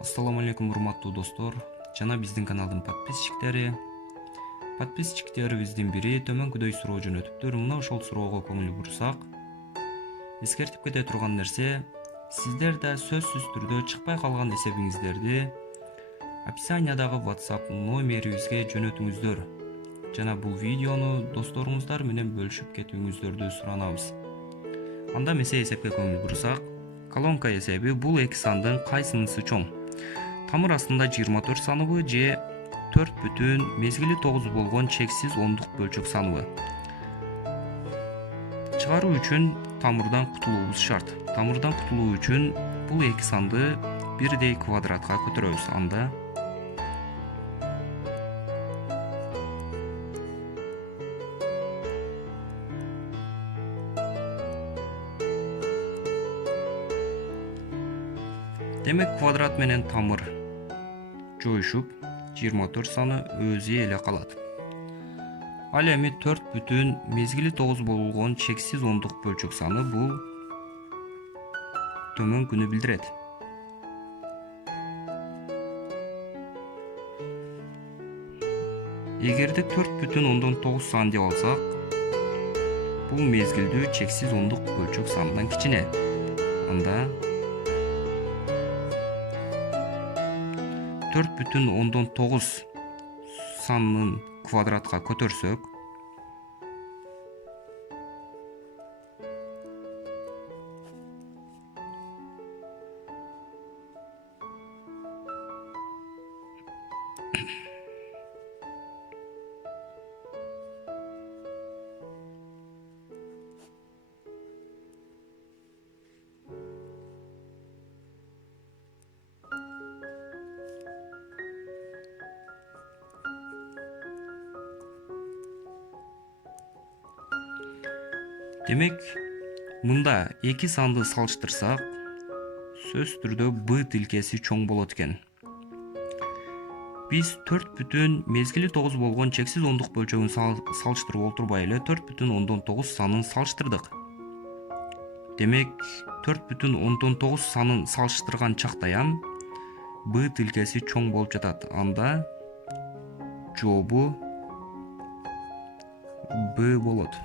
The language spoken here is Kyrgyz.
Ассаламу алейкум урматтуу достор жана биздин каналдын подписчиктери. Подписчиктерибиздин бири төмөнкүдөй суроо жөнөтүптүр. Мына ошол суроого көңүл бурсак, эскертип кете турган нерсе, сиздер да сөзсүз түрдө чыкпай калган эсебиңиздерди описаниядагы WhatsApp номерибизге жөнөтүңүздөр. Жана бул видеону досторуңуздар менен бөлүшүп кетүүңүздөрдү суранабыз. Анда эмесе эсепке көңүл бурсак, колонка эсеби бул эки сандын кайсынысы чоң? Тамыр астында 24 саныбы же 4 бүтүн мезгили 9 болгон чексиз ондук бөлчөк саныбы? Чыгаруу үчүн тамырдан кутулуубуз шарт. Тамырдан кутулуу үчүн бул эки санды бирдей квадратка көтөрөбүз. Анда демек квадрат менен тамыр жоюшуп 24 саны өзү эле калат. Ал эми 4 бүтүн мезгили 9 болгон чексиз ондук бөлчөк саны бул төмөнкүнү билдирет. Эгерде 4 бүтүн 9 сан деп алсак, бул мезгилдүү чексиз ондук бөлчөк сандан кичине. Анда 4 бүтүн 9 санын квадратка көтөрсөк, демек мында эки санды салыштырсак, сөз түрдө Б тилкеси чоң болот экен. Биз 4 бүтүн мезгили 9 болгон чексиз ондук бөлчөгүн салыштырып отурбай эле 4 бүтүн 9 санын салыштырдык. Демек 4 бүтүн 9 санын салыштырган чактаям Б тилкеси чоң болуп жатат. Анда жообу Б болот.